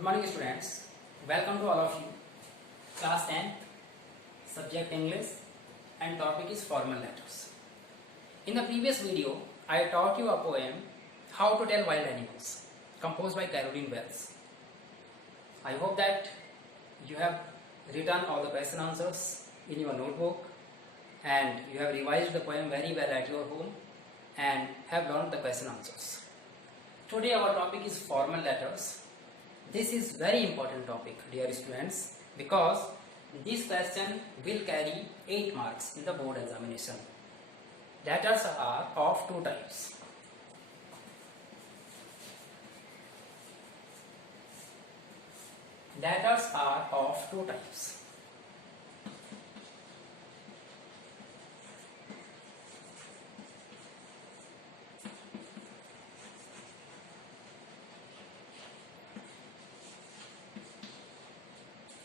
Good morning students, welcome to all of you. Class 10, subject English and topic is formal letters. In the previous video, I taught you a poem, How to Tell Wild Animals, composed by Caroline Wells. I hope that you have written all the question answers in your notebook and you have revised the poem very well at your home and have learned the question answers. Today our topic is formal letters. This is very important topic, dear students, because this question will carry 8 marks in the board examination. Letters are of two types. Letters are of two types.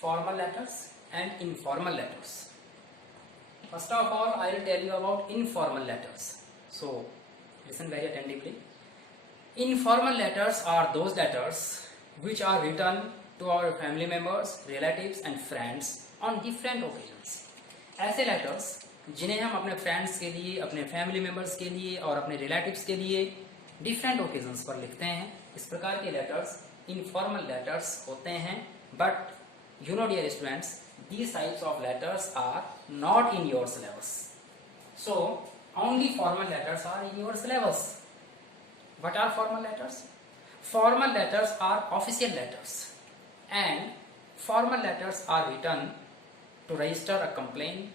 Formal letters and informal letters. First of all, I will tell you about informal letters. So, listen very attentively. Informal letters are those letters which are written to our family members, relatives and friends on different occasions. ऐसे letters जिन्हें हम अपने friends के लिए, अपने family members के लिए और अपने relatives के लिए different occasions पर लिखते हैं, इस प्रकार के letters informal letters होते हैं. But you know, dear students, these types of letters are not in your syllabus. So, only formal letters are in your syllabus. What are formal letters? Formal letters are official letters, and formal letters are written to register a complaint,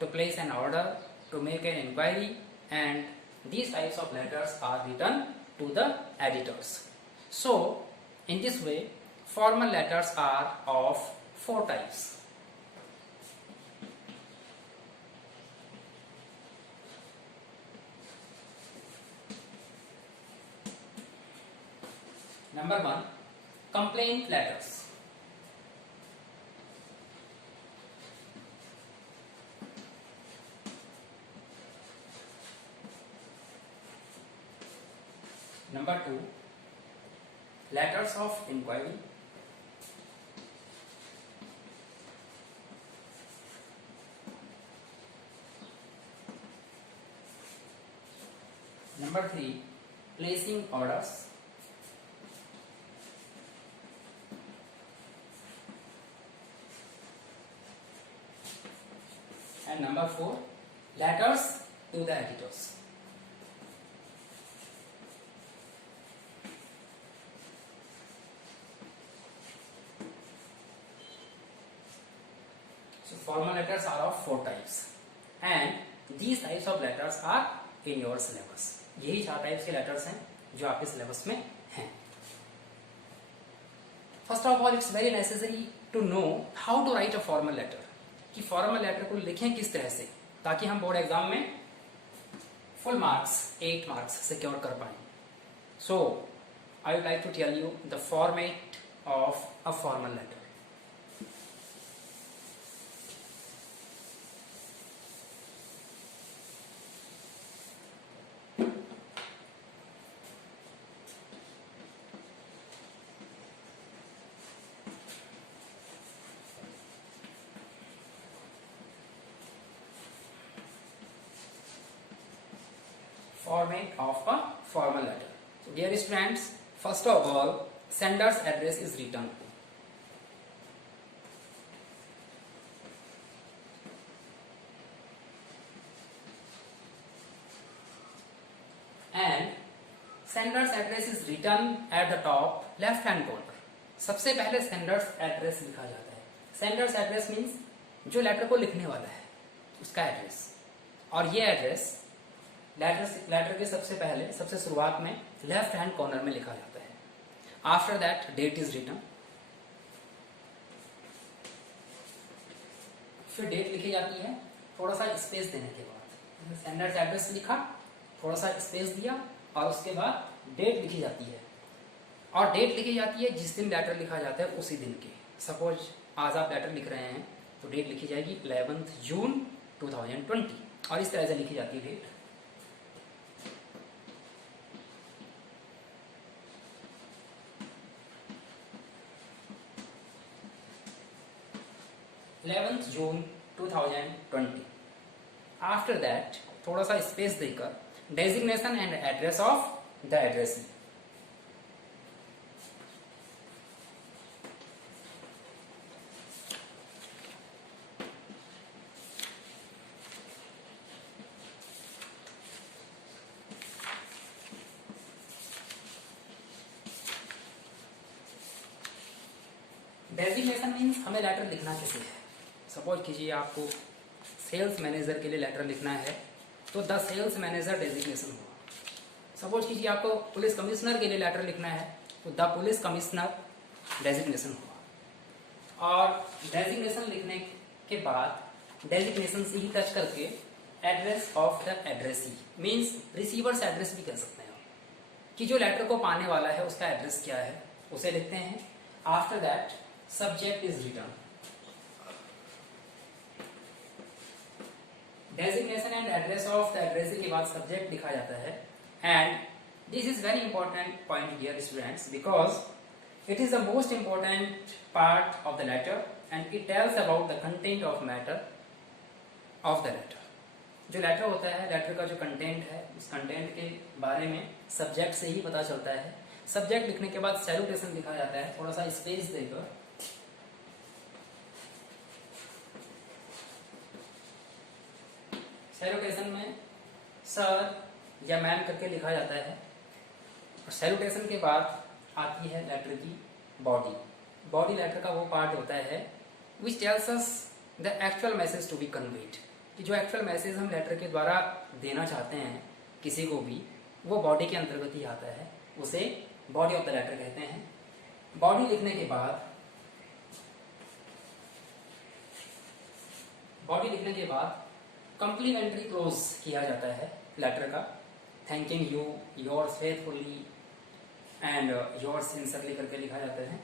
to place an order, to make an inquiry, and these types of letters are written to the editors. So, in this way, formal letters are of 4 types. Number 1, complaint letters. Number 2, letters of inquiry. Number 3, placing orders. And number 4, letters to the editors. So formal letters are of 4 types, and these types of letters are in your syllabus. यही 4 टाइप्स के लेटर्स हैं जो आपके syllabus में हैं. First of all, it's very necessary to know how to write a formal letter, कि formal letter को लिखें किस तरह से ताकि हम बोर्ड एग्जाम में फुल मार्क्स 8 मार्क्स सिक्योर कर पाएं. So I would like to tell you the format of a formal letter. Format of a formal letter. So dear students, first of all, sender's address is written. And sender's address is written at the top left hand corner. सबसे पहले sender's address लिखा जाता है. Sender's address means जो लेटर को लिखने वाला है उसका एड्रेस, और ये एड्रेस लेटर के सबसे पहले, सबसे शुरुआत में लेफ्ट हैंड कॉर्नर में लिखा जाता है. After that date is written. फिर डेट लिखी जाती है थोड़ा सा स्पेस देने के बाद. सेंडर्स एड्रेस लिखा, थोड़ा सा स्पेस दिया और उसके बाद डेट लिखी जाती है. और डेट लिखी जाती है जिस दिन लेटर लिखा जाता है उसी दिन की. सपोज आज आप लेटर लिख रहे हैं तो डेट लिखी जाएगी 11 जून 2020 और इस तरह से लिखी जाती है date. 11th June 2020. After that थोड़ा सा स्पेस देकर designation and address of the addressee. Designation means हमें लेटर लिखना कैसे है. सपोज कीजिए आपको सेल्स मैनेजर के लिए लेटर लिखना है तो द सेल्स मैनेजर डेजिग्नेशन होगा. सपोज कीजिए आपको पुलिस कमिश्नर के लिए लेटर लिखना है तो द पुलिस कमिश्नर डेजिग्नेशन होगा. और डेजिग्नेशन लिखने के बाद डेजिग्नेशन से ही टच करके address of the addressee means receiver's address भी कह सकते हैं कि जो लेटर को पाने वाला है उसका एड्रेस क्या है उसे लिखते हैं. After that subject is written. Designation and address of the addressee के बाद subject लिखा जाता है. And this is very important point here students because it is the most important part of the letter and it tells about the content of matter of the letter. जो लेटर होता है लेटर का जो कंटेंट है उस कंटेंट के बारे में सब्जेक्ट से ही पता चलता है. सब्जेक्ट लिखने के बाद सैल्यूटेशन लिखा जाता है थोड़ा सा स्पेस देकर. सैल्यूटेशन में सर या मैम करके लिखा जाता है. और सैल्यूटेशन के बाद आती है लेटर की बॉडी. बॉडी लेटर का वो पार्ट होता है which tells us the actual message to be conveyed. कि जो एक्चुअल मैसेज हम लेटर के द्वारा देना चाहते हैं किसी को भी वो बॉडी के अंतर्गत ही आता है. उसे बॉडी ऑफ द लेटर कहते हैं. बॉडी लिखने के बाद कम्प्लीमेंट्री क्लोज किया जाता है लेटर का. Thanking you, yours faithfully and yours sincerely करके लिखा जाता है.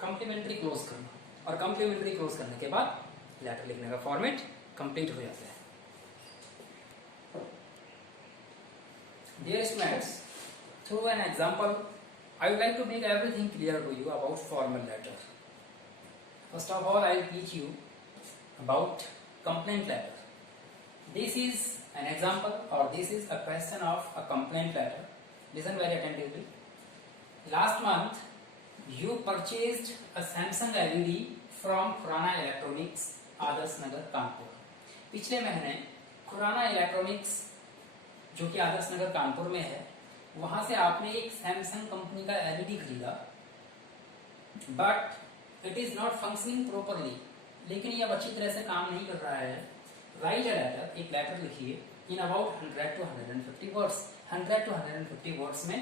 कम्प्लीमेंट्री क्लोज करना और कम्प्लीमेंट्री क्लोज करने के बाद लेटर लिखने का फॉर्मेट कंप्लीट हो जाता है. Dear students, through an example I would like to make everything clear to you about formal letter. First of all I will teach you about complaint letter. This is an example or this is a question of a complaint letter. Listen very attentively. Last month you purchased a Samsung LED from Khurana Electronics, आदर्श नगर कानपुर. पिछले महीने खुराना इलेक्ट्रॉनिक्स जो कि आदर्श नगर कानपुर में है वहां से आपने एक सैमसंग कंपनी का एलईडी खरीदा but it is not functioning properly. लेकिन यह अच्छी तरह से काम नहीं कर रहा है. राइट अ लेटर, एक लेटर लिखिए इन अबाउट 100 to 150 वर्ड्स. 100 to 150 वर्ड्स में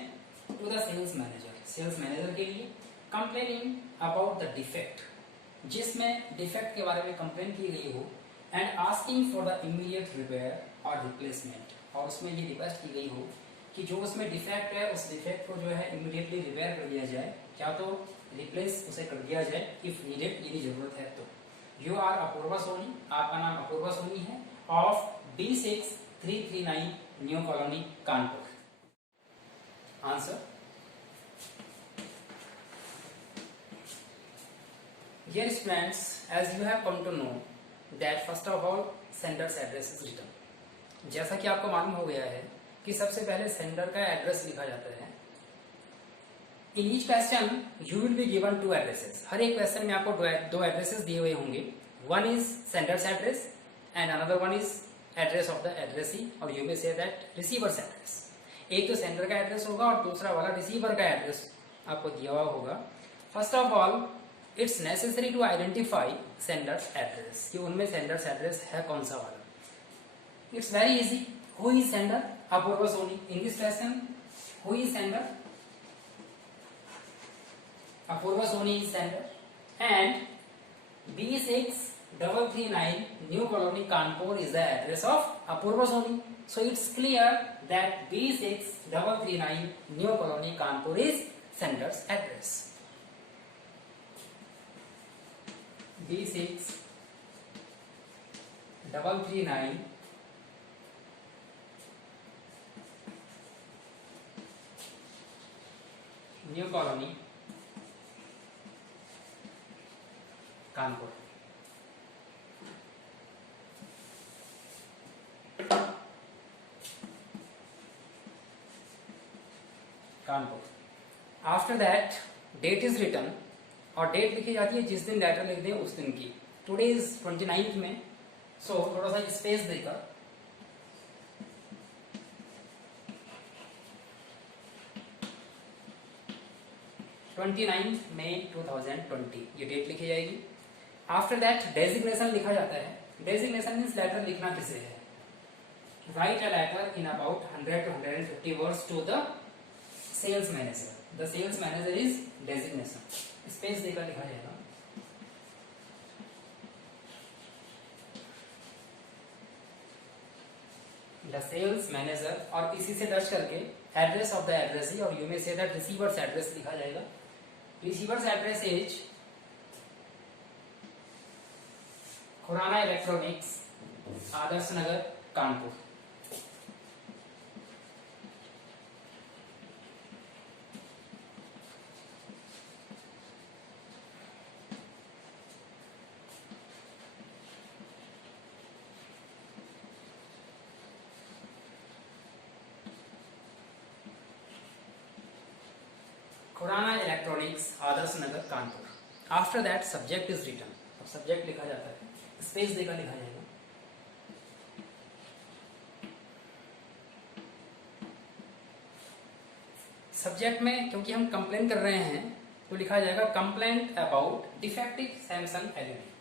टू द सेल्स मैनेजर के लिए कंप्लेनिंग अबाउट द डिफेक्ट, जिसमें डिफेक्ट के बारे में कंप्लेन की गई हो and asking for the immediate repair और रिप्लेसमेंट. और उसमें ये रिक्वेस्ट की गई हो कि जो उसमें डिफेक्ट है उस डिफेक्ट को जो है इमीडिएटली रिपेयर कर दिया जाए या तो रिप्लेस उसे कर दिया जाए इफ नीडेड, यदि जरूरत है तो. यू आर अपूर्वा सोनी, आपका नाम अपूर्वा सोनी है, of B6339 new colony Kanpur. Answer. Dear students, as you have come to know that first of all sender's address is written. जैसा कि आपको मालूम हो गया है कि सबसे पहले सेंडर का एड्रेस लिखा जाता है. In each question you will be given 2 addresses. हर एक क्वेश्चन में आपको दो एड्रेसेस दिए हुए होंगे. One is sender's address and another one is address of the addressee और you may say that receiver's address. एक तो सेंडर का एड्रेस होगा और दूसरा वाला रिसीवर का एड्रेस आपको दिया हुआ होगा. First of all it's necessary to identify sender's address कि उनमें सेंडर्स एड्रेस है कौन सा वाला. It's very easy. Who is sender? Apurva Soni. In this question who is sender? Apurva Soni is sender and B6339 new colony Kanpur is the address of Apurva Soni. So it's clear that B6339 new colony Kanpur is sender's address. B6339 new colony Kanpur. Kanpur. After that date is written, और डेट लिखी जाती है जिस दिन लेटर लिख दें उस दिन की। टुडे इज 29 में, सो थोड़ा सा स्पेस देकर 29 मई 2020 ये डेट लिखी जाएगी। आफ्टर दैट डेजिग्नेशन लिखा जाता है। डेजिग्नेशन मीन्स लेटर लिखना किसे है। Write a letter in about 100 to 150 words to the sales manager. The sales manager is designation. Space देकर लिखा जाएगा। द सेल्स मैनेजर, और इसी से टच करके एड्रेस ऑफ द एड्रेसी, और you may say that receiver's address लिखा जाएगा। Receiver's address is Khurana electronics, Adarsh Nagar, Kanpur. Khurana electronics, Adarsh Nagar, Kanpur. After that subject is written. अब सब्जेक्ट लिखा जाता है, स्पेस देकर लिखा जाएगा। सब्जेक्ट में क्योंकि हम कंप्लेन कर रहे हैं तो लिखा जाएगा complaint about defective Samsung LED.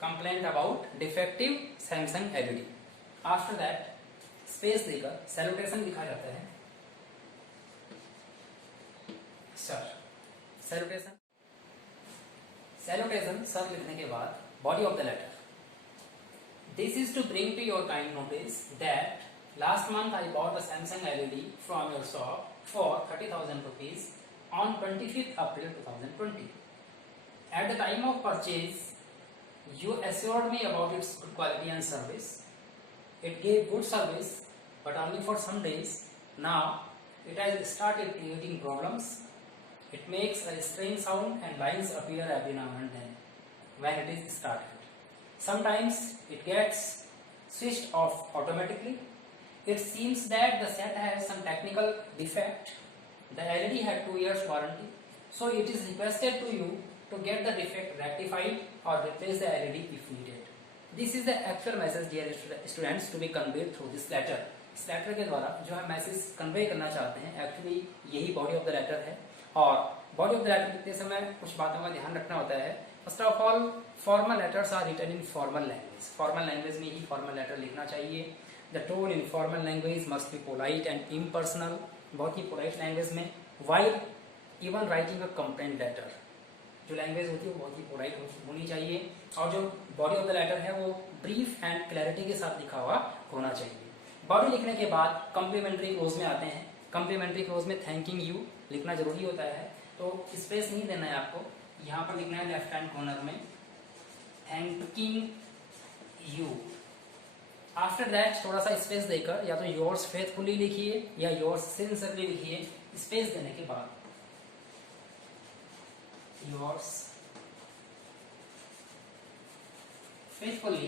Complaint about defective Samsung LED. After that space देकर सैल्यूटेशन लिखा जाता है। सर सैल्यूटेशन, सैल्यूटेशन सर लिखने के बाद body of the letter. This is to bring to your kind notice that last month I bought a Samsung LED from your shop for 30,000 rupees on 25th April 2020. At the time of purchase, you assured me about its good quality and service. It gave good service, but only for some days. Now it has started creating problems. It makes a strange sound and lines appear every now and then when it is started. Sometimes it gets switched off automatically. It seems that the set has some technical defect. The LED had 2 years warranty, so it is requested to you to get the defect rectified or replace the LED if needed. This is the actual message, dear students, to be conveyed through this letter. इस लेटर के द्वारा जो हम message convey करना चाहते हैं, एक्चुअली यही body of the letter है। और बॉडी ऑफ द लेटर लिखते समय कुछ बातों का ध्यान रखना होता है। First of all, formal letters are written in formal language. Formal language में ही फॉर्मल लेटर लिखना चाहिए। The tone in formal language must be polite and impersonal, बहुत ही पोलाइट लैंग्वेज में। While even writing a complaint letter, जो language होती है वो बहुत ही पोलाइट होनी चाहिए। और जो बॉडी ऑफ द लेटर है वो ब्रीफ एंड क्लैरिटी के साथ लिखा हुआ होना चाहिए। बॉडी लिखने के बाद कम्प्लीमेंट्री क्लोज में आते हैं। कम्प्लीमेंट्री क्लोज में थैंकिंग यू लिखना जरूरी होता है, तो स्पेस नहीं देना है आपको। यहाँ पर लिखना है लेफ्ट हैंड कॉर्नर में थैंकिंग यू। आफ्टर दैट थोड़ा सा स्पेस देकर या तो योर्स फेथफुली लिखिए या योर्स सिंसियरली लिखिए। स्पेस देने के बाद योर्स फेथफुली,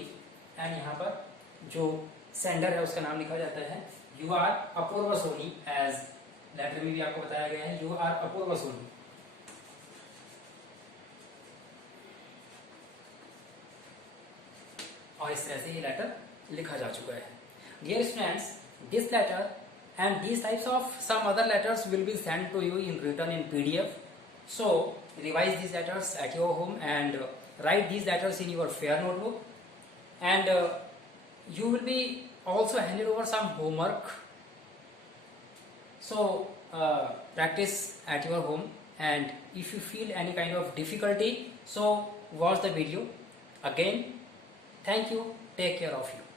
एंड यहाँ पर जो सेंडर है उसका नाम लिखा जाता है you are Apurva Soni. As letter में भी आपको बताया गया है यू आर अपूर्व सोनी। और इस तरह से ये लेटर लिखा जा चुका है। Dear students, this letter and these types of some other letters will be sent to you in written in PDF. So revise these letters at your home and write these letters in your fair notebook, and you will be also handed over some homework. So practice at your home, and if you feel any kind of difficulty, so watch the video again. Thank you. Take care of you.